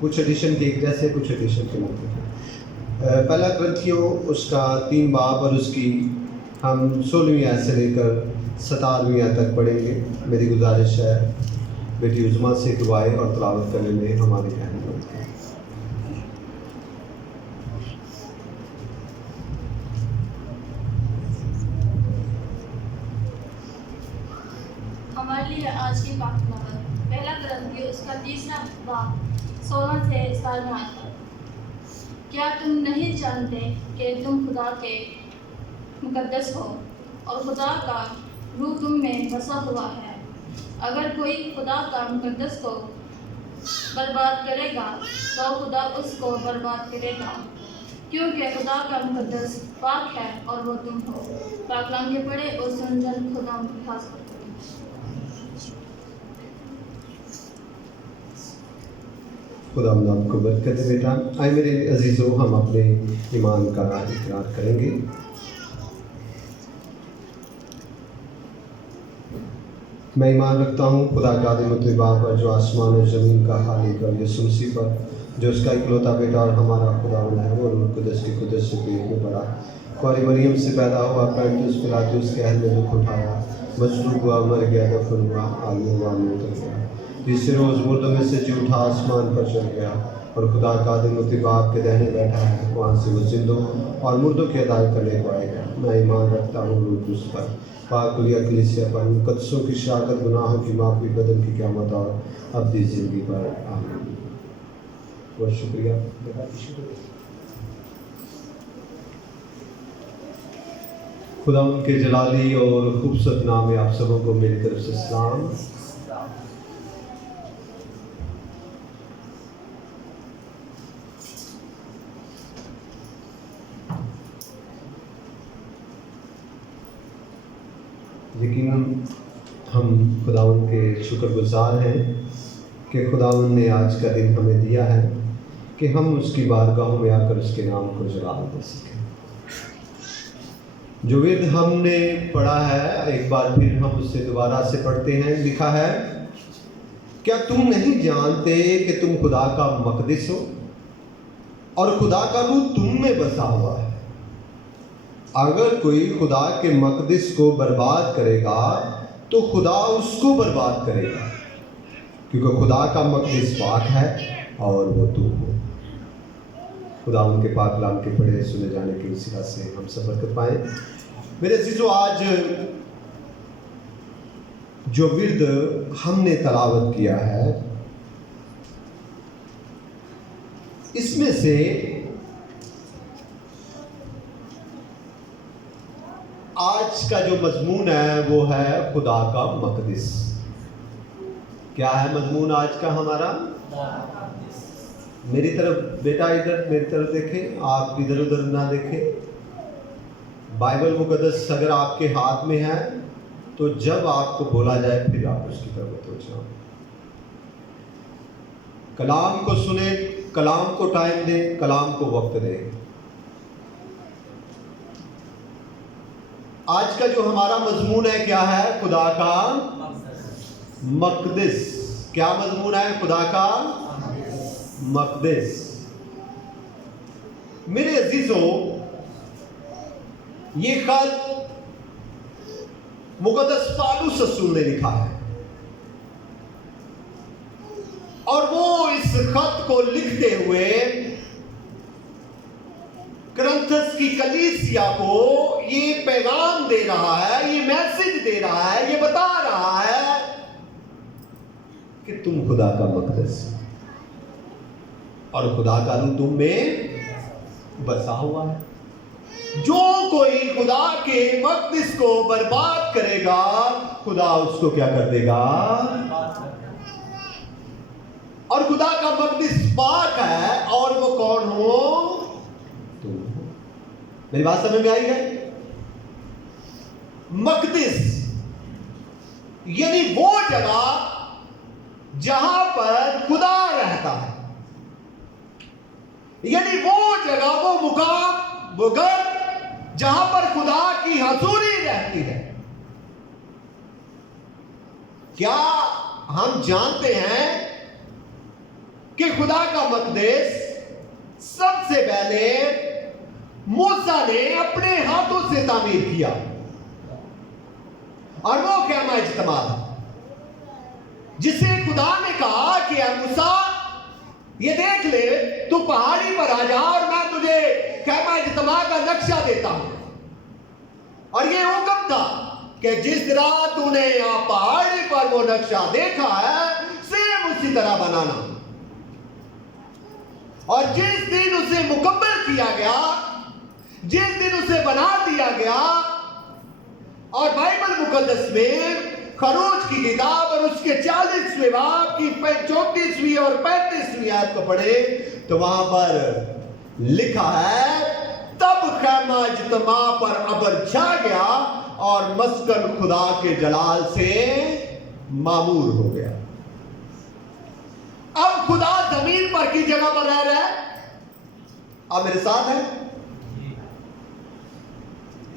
کچھ ایڈیشن کے ایک جیسے، کچھ ایڈیشن کے مختلف۔ پہلا کرنتھیوں اس کا 3 باب اور اس کی ہم 16ویں آیت سے لے کر 17ویں آیت تک پڑھیں گے۔ میری گزارش ہے بیٹی عظمیٰ سے دعائیں اور تلاوت کرنے میں ہماری رہنمائی کریں۔ ہمارے لیے آج کی پاک تلاوت پہلا کرنتھیوں اس کا 3 باب 16 سے 17 آیت تک۔ کیا تم نہیں جانتے کہ تم خدا کے مقدس ہو اور خدا کا روح تم میں بسا ہوا ہے؟ اگر کوئی خدا کا مقدس کو برباد کرے گا تو خدا اس کو برباد کرے گا، کیونکہ خدا کا مقدس پاک ہے اور وہ تم ہو۔ پاک کلام کے پڑھے اور سن جن خدا خاص کرتے ہیں۔ خدا آپ کو برکت دے بیٹا۔ آئے میرے عزیزوں، ہم اپنے ایمان کا اقرار کریں گے۔ میں ایمان رکھتا ہوں خدا قادر مطلب پر، جو آسمان اور زمین کا خالق، اور یسوع مسیح پر جو اس کا اکلوتا بیٹا اور ہمارا خدا ہے، وہ روح القدس کی قدس سے پیٹ میں پڑا، کوری مریم سے پیدا ہوا، پینتیس پلاطیوس کے عہد میں دکھ اٹھایا، مصلوب ہوا، مر گیا، دفن ہوا، عالم میں اتر گیا، تیسرے روز مردوں میں سے جی اٹھا، آسمان پر چڑھ گیا، اور خدا قادر مطلب کے دہنے بیٹھا ہے، وہاں سے وہ زندوں اور مردوں کی عدالت کرنے کو آئے گا۔ میں ایمان رکھتا ہوں روح القدس پر، پاک کلیسیا پر، مقدسوں کی شراکت، گناہوں کی معافی، بدن کی قیامت اور ابدی زندگی پر۔ آمین۔ بہت شکریہ۔ خدا ان کے جلالی اور خوبصورت نام میں آپ سبوں کو میری طرف سے سلام۔ یقیناً ہم خداوند کے شکر گزار ہیں کہ خداوند نے آج کا دن ہمیں دیا ہے کہ ہم اس کی بارگاہوں میں آ کر اس کے نام کو جلال دے سکیں۔ جو ورد ہم نے پڑھا ہے، ایک بار پھر ہم اس سے دوبارہ سے پڑھتے ہیں۔ لکھا ہے، کیا تم نہیں جانتے کہ تم خدا کا مقدس ہو اور خدا کا روح تم میں بسا ہوا ہے؟ اگر کوئی خدا کے مقدس کو برباد کرے گا تو خدا اس کو برباد کرے گا، کیونکہ خدا کا مقدس پاک ہے اور وہ تم ہو۔ خدا ان کے پاک کلام کے پڑھے سنے جانے کے وسیلہ سے ہم سب برکت پائیں۔ میرے عزیزو، آج جو ورد ہم نے تلاوت کیا ہے، اس میں سے آج کا جو مضمون ہے وہ ہے خدا کا مقدس۔ کیا ہے مضمون آج کا ہمارا؟ میری طرف بیٹا، ادھر میری طرف دیکھیں، آپ ادھر ادھر نہ دیکھیں۔ بائبل مقدس اگر آپ کے ہاتھ میں ہے تو جب آپ کو بولا جائے پھر آپ اس کی طرف متوجہ ہوں۔ کلام کو سنیں، کلام کو ٹائم دیں، کلام کو وقت دیں۔ آج کا جو ہمارا مضمون ہے کیا ہے؟ خدا کا مقدس۔ کیا مضمون ہے؟ خدا کا مقدس۔ میرے عزیزوں، یہ خط مقدس پالوس رسول نے لکھا ہے، اور وہ اس خط کو لکھتے ہوئے کرنتھس کی کلیسیا کو یہ پیغام دے رہا ہے، یہ میسج دے رہا ہے، یہ بتا رہا ہے کہ تم خدا کا مقدس اور خدا کا روح تم میں بسا ہوا ہے۔ جو کوئی خدا کے مقدس کو برباد کرے گا، خدا اس کو کیا کر دے گا؟ اور خدا کا مقدس پاک ہے، اور وہ کون ہو؟ تم ہو۔ میری بات سمجھ میں آئی ہے؟ مقدس یعنی وہ جگہ جہاں پر خدا رہتا ہے، یعنی وہ جگہ، وہ مقام، وہ گھر جہاں پر خدا کی حضوری رہتی ہے۔ کیا ہم جانتے ہیں کہ कि खुदा का मकदस सबसे पहले मूसा ने अपने हाथों से तामीर किया, और वो ख़ैमा इज्तिमा था, जिसे खुदा ने कहा कि ऐ मूसा, ये देख ले, तू पहाड़ी पर आ जा और मैं तुझे ख़ैमा इज्तिमा का नक्शा देता हूं। और ये हुक्म था कि जिस तरह तूने यहाँ पहाड़ी पर वो नक्शा देखा है, सेम उसी तरह बनाना। और जिस दिन उसे मुकम्मल किया गया, जिस दिन उसे बना दिया गया, और बाइबल मुकद्दस में खरोज की किताब और उसके 40वें बाब की 34वीं और 35वीं आयत को पढ़े तो वहां पर लिखा है, तब ख़ैमा इज्तिमा पर अबर छा गया और मस्कन खुदा के जलाल से मामूर हो गया। अब खुदा जमीन पर की जगह पर रह रहा है। आप मेरे साथ हैं?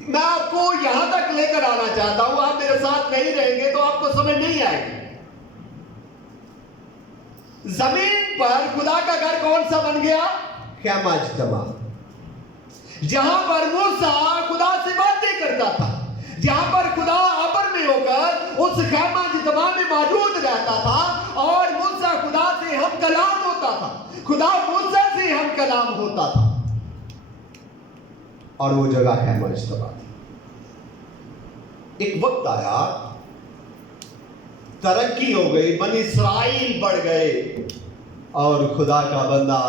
मैं आपको यहां तक लेकर आना चाहता हूं, आप मेरे साथ नहीं रहेंगे तो आपको समझ नहीं आएगी। जमीन पर खुदा का घर कौन सा बन गया? ख़ैमा इज्तिमा। जहां पर मूसा खुदा से बातें करता था, जहां पर खुदा अबर में होकर उस ख़ैमा इज्तिमा में मौजूद रहता था, और मूसा खुदा से हम कलाम होता था, खुदा मूसा से हम कलाम होता था, और वो जगह ख़ैमा इज्तिमा थी। एक वक्त आया, तरक्की हो गई, बनी इस्राइल बढ़ गए, और खुदा का बंदा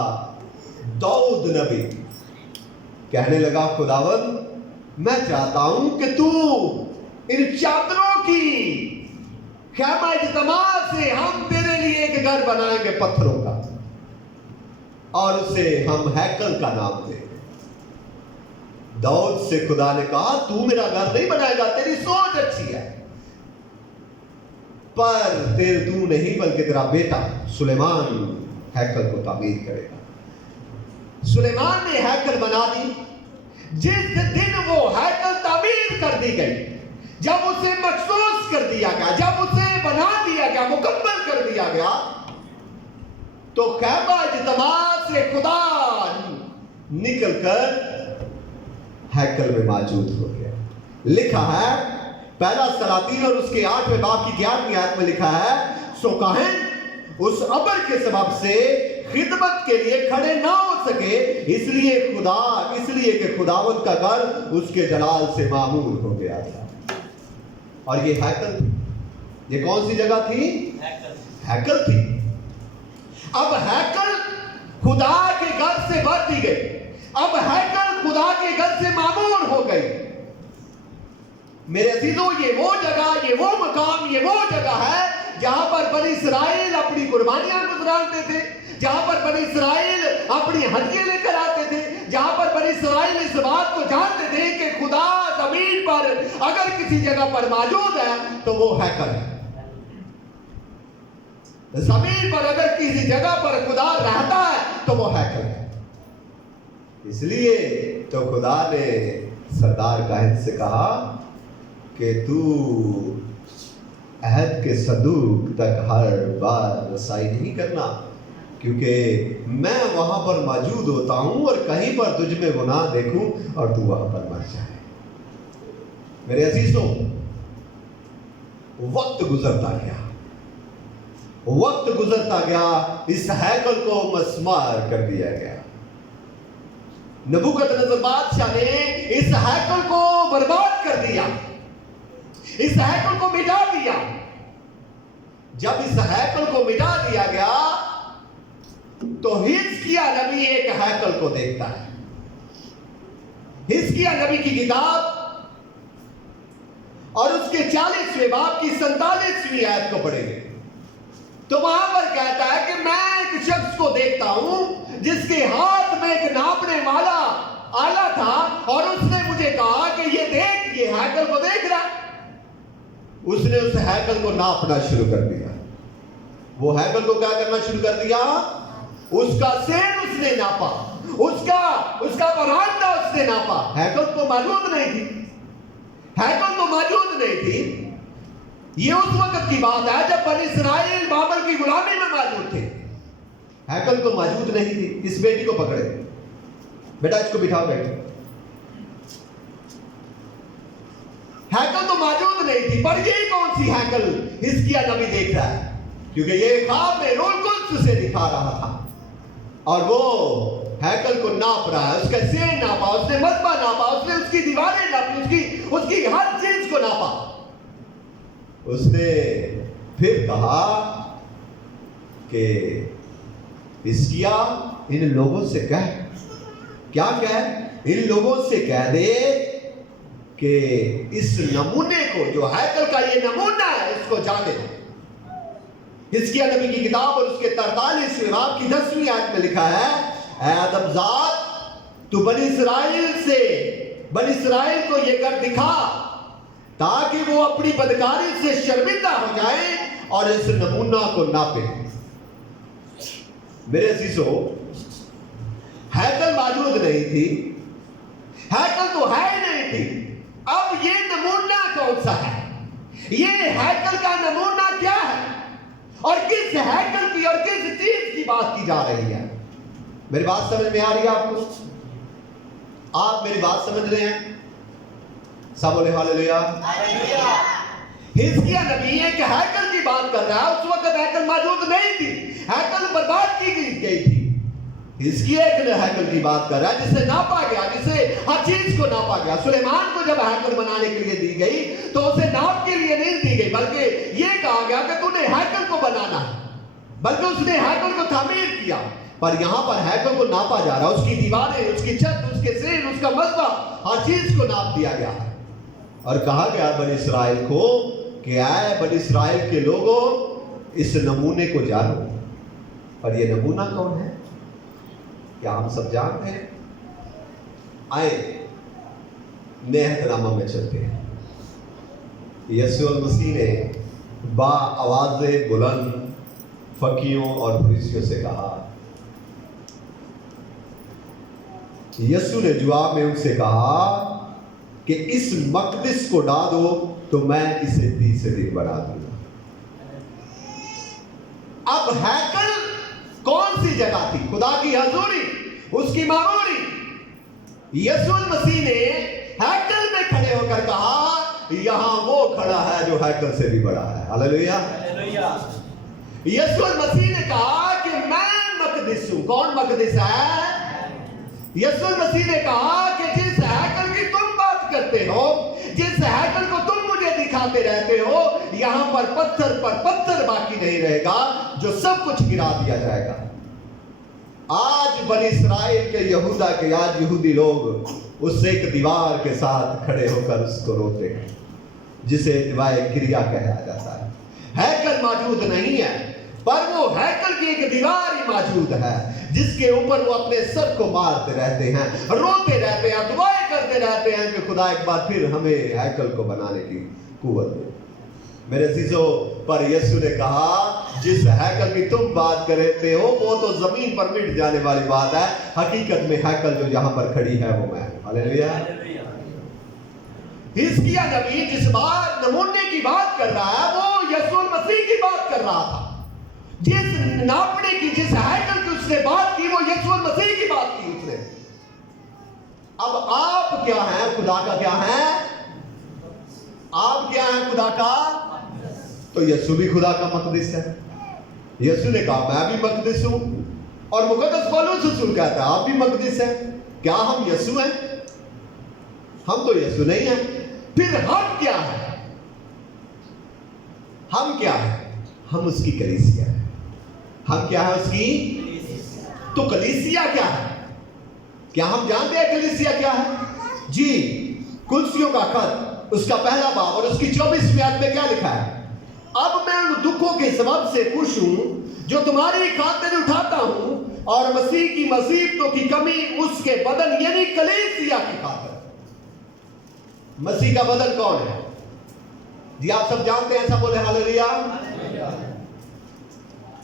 दाऊद नबी कहने लगा, खुदावंद, मैं चाहता हूं कि तू इन चादरों की ख़ैमा इज्तिमा से हम तेरे लिए एक घर बनाएंगे पत्थरों का, और उसे हम हैकल का नाम देंगे। दाऊद से खुदा ने कहा, तू मेरा घर नहीं बनाएगा, तेरी सोच अच्छी है, पर तू नहीं बल्कि तेरा बेटा सुलेमान हैकल को तामीर करेगा। सुलेमान ने हैकल बना दी। जिस दिन वो हैकल तामीर कर दी गई, जब उसे मखसूस कर दिया गया, जब उसे बना दिया गया, मुकम्मल कर दिया गया, तो ख़ैमा इज्तिमा से खुदा निकलकर हैकल में मौजूद हो गया। लिखा है पहला सलातीन और उसके 8वें बाब की 11वीं आयत में लिखा है, सो काहिन उस अबर के सबब से खिदमत के लिए खड़े ना हो सके, इसलिए कि खुदावंद का घर उसके जलाल से मामूर हो गया था। और ये हैकल, ये कौन सी जगह थी? हैकल थी। अब हैकल खुदा के घर से भर दी गई, अब हैकल खुदा के घर से मामूर हो गई। मेरे अजीजों, ये वो जगह, ये वो मकाम, ये वो जगह है जहां पर बनी इस्राइल अपनी कुर्बानियां गुजराते थे, जहां पर बनी इस्राइल अपनी हदिये लेकर आते थे, जहां पर बनी इस्राइल इस बात को जानते थे कि खुदा जमीन पर अगर किसी जगह पर मौजूद है तो वो हैकल है। जमीन पर अगर किसी जगह पर खुदा रहता है तो वो हैकल है। इसलिए तो खुदा ने सरदार काहिन से कहा कि तू अहद के सदूक तक हर बार रसाई नहीं करना, क्योंकि मैं वहां पर मौजूद होता हूं और कहीं पर तुझ में गुनाह देखूं और तू वहां पर मर जाए। मेरे अजीजों, वक्त गुजरता गया, इस हैकल को मस्मार कर दिया गया। नबूकदनेस्सर बादशाह ने इस हैकल को बर्बाद कर दिया, इस हैकल को मिटा दिया। जब इस हैकल को मिटा दिया गया तो हिजकिय्याह नबी एक हैकल को देखता है। हिजकिय्याह नबी की किताब और उसके 40वें बाब की 47वीं आयत को पढ़ेंगे तो वहां पर कहता है कि मैं एक शख्स को देखता हूं जिसके हाथ में एक नापने वाला आला था, और उसने मुझे कहा कि ये देख, ये हैकल को देख रहा। उसने उस हैकल को नापना शुरू कर दिया। वो हैकल को क्या करना शुरू कर दिया? उसका सेन उसने नापा, उसका बरामदा उसने नापा। हैकल तो मौजूद नहीं थी, हैकल तो मौजूद नहीं थी। ये उस वक्त की बात है जब बनी इस्राइल बाबल की गुलामी में मौजूद थे। हैकल तो मौजूद नहीं थी। इस बेटी को पकड़े, बेटा इसको बिठाओ बेटा। हैकल तो मौजूद नहीं थी, पर ये कौन सी हैकल हिजकिय्याह नबी देख रहा है, क्योंकि ये ख्वाब में रूह कुद्स उसे दिखा रहा था और वो हैकल को नाप रहा है। उसका सेन नापा, उसने मजबा नापा, उसने उसकी दीवारें नापी, उसकी हर चीज को नापा। उसने फिर कहा कि हिजकिय्याह इन लोगों से कह, क्या कह, इन लोगों से कह दे कि इस नमूने को, जो हैकल का ये नमूना है, इसको जाने। हिजकिय्याह नबी की किताब और उसके 43वें बाब की 10वीं आयत में लिखा है, ऐ आदमजाद तू बनी इस्राएल को ये कर दिखा ताकि वो अपनी बदकारी से शर्मिंदा हो जाए और इस नमूना को नापे। मेरे अजीजों, हैकल मौजूद नहीं थी, हैकल तो है नहीं थी। अब ये नमूना कौन सा है, ये हैकल का नमूना क्या है और किस हैकल की और किस चीज की बात की जा रही है? मेरी बात समझ में आ रही है आपको? आप मेरी बात समझ रहे हैं? सब बोले हालेलुया। हिजकिय्याह नबी एक हैकल की बात कर रहा है। उस वक्त हैकल मौजूद नहीं थी, हैकल बर्बाद की गई थी। हिजकिय्याह एक हैकल की बात कर रहा है जिसे नापा गया, जिसे हर चीज को नापा गया। सुलेमान को जब हैकल बनाने के लिए दी गई तो उसे नाप के लिए नहीं दी गई, बल्कि ये कहा गया कि तूने हैकल को बनाना है, बल्कि उसने हैकल को तामीर किया। पर यहां पर हैकल को नापा जा रहा है, उसकी दीवारें, उसकी छत, उसके सेन, उसका मजबा, हर चीज को नाप दिया गया है और कहा गया बनी इस्राएल को कि आए बनी इस्राएल के लोगों, इस नमूने को जानो। पर ये नमूना कौन है, क्या हम सब जानते हैं? आए नेहतनामा में चलते हैं। यीशु मसीह ने बा आवाज़ बुलंद फकीरों और फरीसियों से कहा। यीशु ने जवाब में उनसे कहा कि इस मकदस को ढा दो तो मैं इसे 30 दिन बढ़ा दूंगा। अब हैकल कौन सी जगह थी? खुदा की हजूरी, उसकी मामूरी। यीशु मसीह ने हैकल में खड़े होकर कहा, यहां वो खड़ा है जो हैकल से भी बड़ा है। हालेलुया। यीशु मसीह ने कहा कि मैं मकदस हूं। कौन मकदस है? यीशु मसीह ने कहा कि जिस हैकल की तुम बात करते हो, जिस हैकल को तुम मुझे दिखाते रहते हो, यहां पर पत्थर बाकी नहीं रहेगा, जो सब कुछ गिरा दिया जाएगा। आज बनी इस्राएल के यहूदा के आज यहूदी लोग उस एक दीवार के साथ खड़े होकर उसको रोते हैं, जिसे दीवार क्रिया कहा जाता है। हैकल मौजूद नहीं है, पर वो हैकल की एक दीवार ही मौजूद है, जिसके ऊपर वो अपने सर को मारते रहते हैं, रोते रहते हैं, दुआएं करते रहते हैं कि खुदा एक बार फिर हमें हैकल को बनाने की कुव्वत दे। मेरे अजीजों, पर यीशु ने कहा जिस हैकल की तुम बात करते हो वो तो जमीन पर मिट जाने वाली बात है, हकीकत में हैकल जो यहाँ पर खड़ी है वो मैं। हालेलुया। हिजकिय्याह नबी जिस बात नमूने की बात कर रहा है वो यीशु मसीह की बात कर रहा था। जिस नापने की, जिस हैकल की उसने बात की, वो यीशु मसीह की बात की उसने। अब आप क्या हैं, खुदा का क्या है? आप क्या हैं खुदा का? तो यीशु भी खुदा का मकदस है। यीशु ने कहा मैं भी मकदस हूं, और मुकद्दस पौलुस रसूल कहता है आप भी मकदस हैं। क्या हम यीशु हैं? हम तो यीशु नहीं हैं। फिर हम क्या हैं? हम क्या हैं? हम उसकी कलीसिया है। हम क्या है उसकी? तो कलीसिया क्या है? क्या हम जानते हैं कलीसिया क्या है? जी, कुलसियों का खत उसका पहला बाब और उसकी 24वीं आयत में क्या लिखा है? अब मैं उन दुखों के सबब से खुश हूं जो तुम्हारी खातिर उठाता हूं, और मसीह की मुसीबतों की कमी उसके बदन यानी कलीसिया की खातिर। मसीह का बदन कौन है? जी आप सब जानते हैं, सब बोले हालेलुया।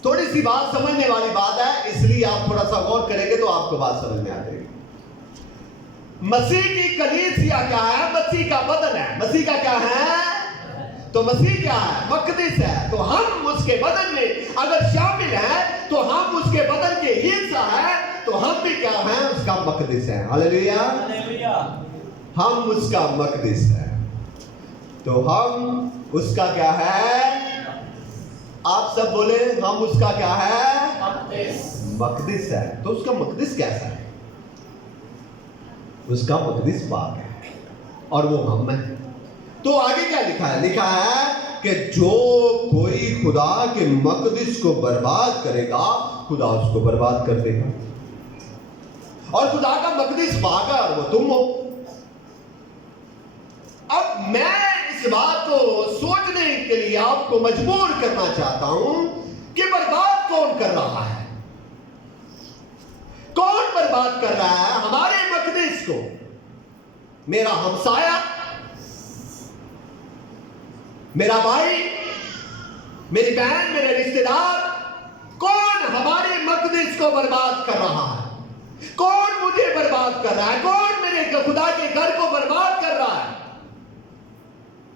थोड़ी सी बात समझने वाली बात है, इसलिए आप थोड़ा सा गौर करेंगे तो आपको बात समझ में आ जाएगी। मसीह की कलीसिया क्या है? मसीह का बदन है। मसीह का क्या है? तो मसीह क्या है? मक़दिस है। तो हम उसके बदन में अगर शामिल हैं तो हम उसके बदन के हिस्सा हैं, तो हम भी क्या हैं? उसका मक़दिस है। हालेलुया, हम उसका मक़दिस है। तो हम उसका क्या है? आप सब बोले, हम उसका क्या है? मक़दिस है। तो उसका मक़दिस कैसा है? उसका मक़दिस पाक है और वो हम हैं। तो आगे क्या लिखा है? लिखा है कि जो कोई खुदा के मक़दिस को बर्बाद करेगा, खुदा उसको बर्बाद कर देगा। और खुदा का मक़दिस पाक है और वो तुम हो। अब मैं इस बात को सोचने के लिए आपको मजबूर करना चाहता हूं कि बर्बाद कौन कर रहा है? कौन बर्बाद कर रहा है हमारे मक़दिस को? मेरा हमसाया, मेरा भाई, मेरी बहन, मेरे रिश्तेदार, कौन हमारे मक़दिस को बर्बाद कर रहा है? कौन मुझे बर्बाद कर रहा है? कौन मेरे खुदा के घर को बर्बाद कर रहा है?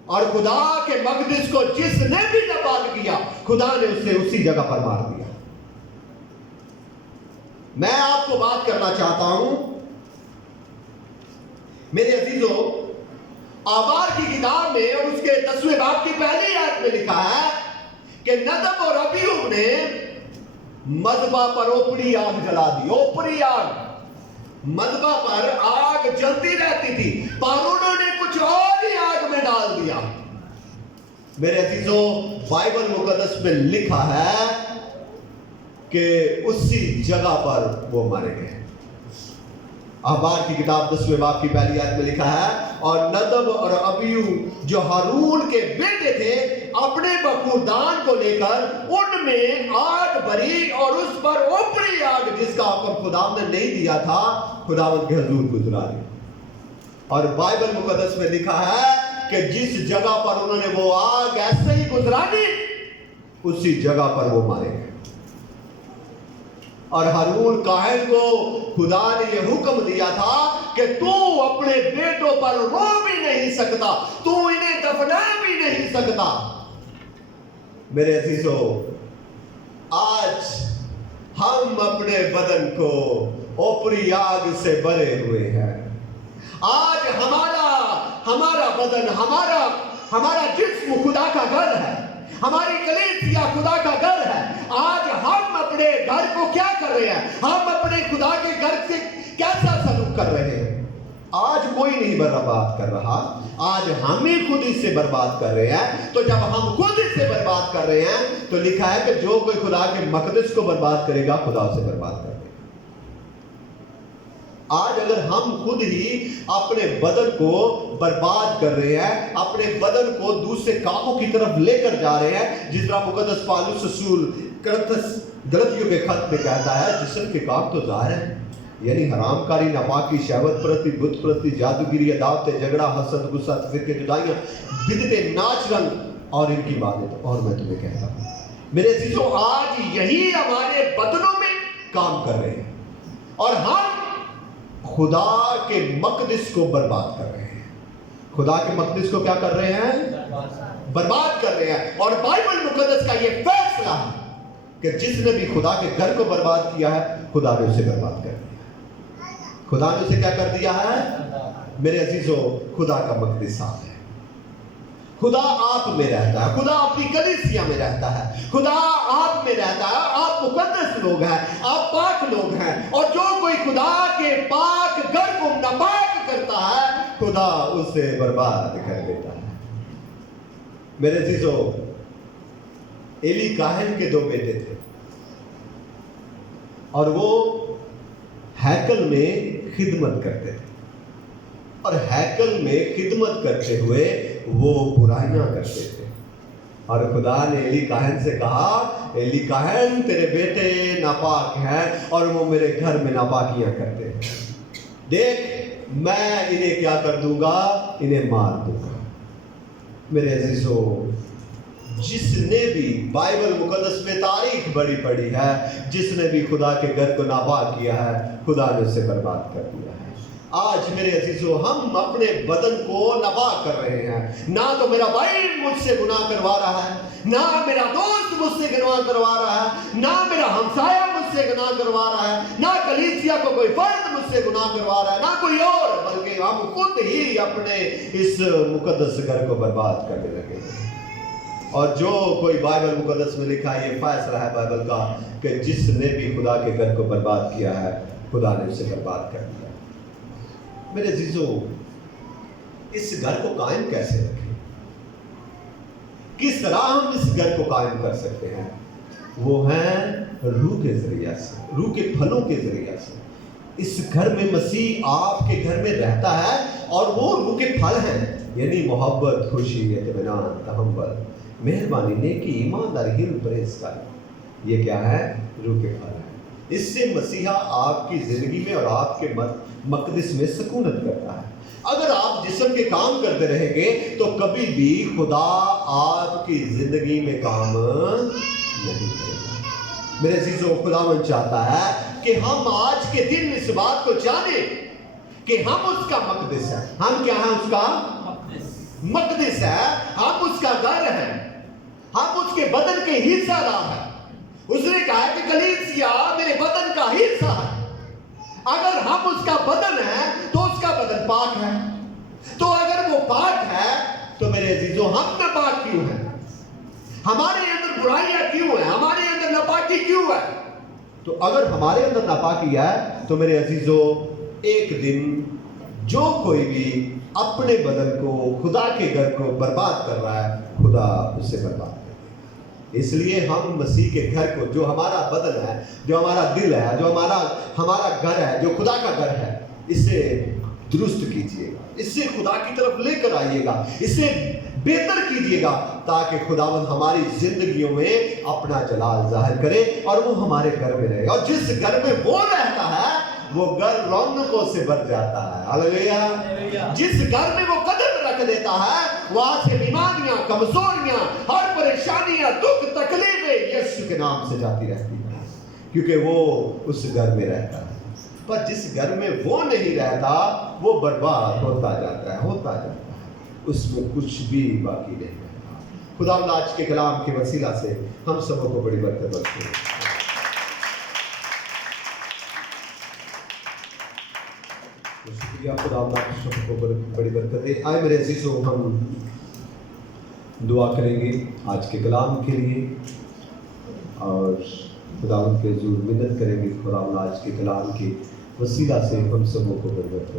और खुदा के मक़दिस को जिसने भी नापाक किया, खुदा ने उसे उसी जगह पर मार दिया। मैं आपको बात करना चाहता हूं मेरे अजीजों, आबार की किताब में और उसके 10वें बाब की पहली आयत में लिखा है कि नदब और अबीहू ने मज़बा पर ओपरी आग जला दी। ओपरी आग, मज़बा पर आग जलती रहती थी, पर उन्होंने कुछ और ही आग में डाल दिया। मेरे अजीजों, बाइबल मुकद्दस में लिखा है कि उसी जगह पर वो मारे गए। अहबार की किताब 10वें बाब की पहली आयत में लिखा है, और नदब और अबीहू जो हारून के बेटे थे, अपने बखूरदान को लेकर उनमें आग भरी और उस पर ओपरी आग जिसका हुक्म खुदावंद ने नहीं दिया था, खुदावंद के हुजूर गुजरा दी। और बाइबल मुकद्दस में लिखा है कि जिस जगह पर उन्होंने वो आग ऐसे ही गुजरानी, उसी जगह पर वो मारे गए। और हारून काहिन को खुदा ने ये हुक्म दिया था कि तू अपने बेटों पर रो भी नहीं सकता, तू इन्हें दफना भी नहीं सकता। मेरे अजीजों, आज हम अपने बदन को ओपरी आग से भरे हुए हैं। आज हमारा बदन, हमारा जिस्म खुदा का घर है, हमारी कलीसिया खुदा का घर है। आज हम अपने घर को क्या कर रहे हैं? हम अपने खुदा के घर से कैसा सलूक कर रहे हैं? आज कोई नहीं बर्बाद कर रहा, आज हम ही खुद ही से बर्बाद कर रहे हैं। तो जब हम खुद ही से बर्बाद कर रहे हैं, तो लिखा है कि जो कोई खुदा के मक़दिस को बर्बाद करेगा, खुदा उसे बर्बाद कर देगा। आज अगर हम खुद ही अपने बदन को बर्बाद कर रहे हैं, अपने बदन को दूसरे कामों की तरफ लेकर जा रहे हैं, जिस तरह मुकद्दस पौलुस रसूल गलतियों के खत में कहता है, जिस्म के काम तो ज़ाहिर है, यानी हरामकारी, नापाकी, शहवत प्रति, बुत प्रति, जादूगिरी, अदावतें, झगड़ा, हसद, गुस्सा, फिरके, जुदाइयाँ, बिदअतें, नाच रंग और इनकी बातें। तो और मैं तुम्हें कहता हूँ मेरे अजीजों, आज यही हमारे बदनों में काम कर रहे हैं और हम खुदा के मक़दिस को बर्बाद कर रहे हैं। खुदा के मक़दिस को क्या कर रहे हैं? बर्बाद कर रहे हैं। और बाइबल मुकद्दस का ये फैसला है कि जिसने भी खुदा के घर को बर्बाद किया है, खुदा ने उसे बर्बाद कर दिया। खुदा ने उसे क्या कर दिया है? मेरे अजीजों, खुदा का मक़दिस साफ है। खुदा आप में रहता है, खुदा अपनी कलीसिया में रहता है, खुदा आप में रहता है। आप मुकद्दस लोग हैं, आप पाक लोग हैं, और जो कोई खुदा के पाक घर को नापाक करता है, खुदा उसे बर्बाद कर देता है। मेरे अजीजों, एली काहिन के 2 बेटे थे और वो हैकल में खिदमत करते थे, और हैकल में खिदमत करते हुए वो बुराइयां करते थे। और खुदा ने एली काहिन से कहा, एली काहिन, तेरे बेटे नापाक हैं और वो मेरे घर में नापाकियां करते हैं। देख, मैं इन्हें क्या कर दूंगा? इन्हें मार दूंगा। मेरे अजीजों, जिसने भी बाइबल मुकद्दस में तारीख बड़ी पड़ी है, जिसने भी खुदा के घर को नापाक किया है, खुदा ने उसे बर्बाद कर दिया है। आज मेरे अजीजों हम अपने बदन को नफा कर रहे हैं। ना तो मेरा भाई मुझसे गुनाह करवा रहा है, ना मेरा दोस्त मुझसे गुनाह करवा रहा है, ना मेरा हमसाया मुझसे गुनाह करवा रहा है, ना कलीसिया को कोई फर्द मुझसे गुनाह करवा रहा है, ना कोई और, बल्कि हम खुद ही अपने इस मुकद्दस घर को बर्बाद करने लगे हैं। और जो कोई बाइबल मुकद्दस में लिखा है, ये फैसला है बाइबल का कि जिसने भी खुदा के घर को बर्बाद किया है, खुदा ने उसे बर्बाद कर दिया। मेरे अजीजों, इस घर को कायम कैसे रखें? किस तरह हम इस घर को कायम कर सकते हैं? वो है रूह के जरिया से, रूह के फलों के जरिया से। इस घर में मसीह आपके घर में रहता है और वो रूह के फल हैं, यानी मोहब्बत, खुशी, इत्मीनान, तहम्मुल, मेहरबानी, नेकी, ईमानदारी, हिल्म, परहेज़गारी। ये क्या है? रूह के फल है। इससे मसीहा आपकी जिंदगी में और आपके मकदस में सकूनत करता है। अगर आप जिस्म के काम करते रहेंगे तो कभी भी खुदा आपकी जिंदगी में काम नहीं करेगा। मेरे अजीजों, खुदावंद चाहता है कि हम आज के दिन इस बात को जानें कि हम उसका मकदस है। हम क्या है? उसका मकदस है, हम उसका घर है, हम उसके बदन के हिस्सेदार हैं। उसने कहा है कि कलीसिया मेरे बदन का हिस्सा है। अगर हम उसका बदन है तो उसका बदन पाक है, तो अगर वो पाक है तो मेरे अजीजों हम नापाक क्यों हैं? हमारे अंदर बुराइयां क्यों हैं? हमारे अंदर नापाकी क्यों है? तो अगर हमारे अंदर नापाकी है तो मेरे अजीजों, एक दिन जो कोई भी अपने बदन को, खुदा के घर को बर्बाद कर रहा है, खुदा उसे बर्बाद कर देगा। इसलिए हम मसीह के घर को, जो हमारा बदन है, जो हमारा दिल है, जो हमारा घर है, जो खुदा का घर है, इसे दुरुस्त कीजिएगा, इससे खुदा की तरफ लेकर आइएगा, इसे बेहतर कीजिएगा, ताकि खुदावंद हमारी जिंदगियों में अपना जलाल जाहिर करे और वो हमारे घर में रहे। और जिस घर में वो रहता है वो घर रौनकों से भर जाता है। हालेलुया। जिस घर में वो कदम रख देता है वहां से बीमारियां, कमजोरियां, हर परेशानियां, दुख, तकलीफें यीशु के नाम से जाती रहती है, क्योंकि वो उस घर में रहता है। पर जिस घर में वो नहीं रहता वो बर्बाद होता जाता है, उसमें कुछ भी बाकी नहीं रहता। खुदा आज के कलाम के वसीला से हम सबों को बड़ी बरकत बख्शे। शुक्रिया, खुदा सबको बड़ी बरकत दे। आए मेरे अजीजों, हम दुआ करेंगे आज के कलाम के लिए और खुदा के हुजूर मिन्नत करेंगे, खुदा आज के कलाम के वसीला से हम सबों को बड़ी बरकत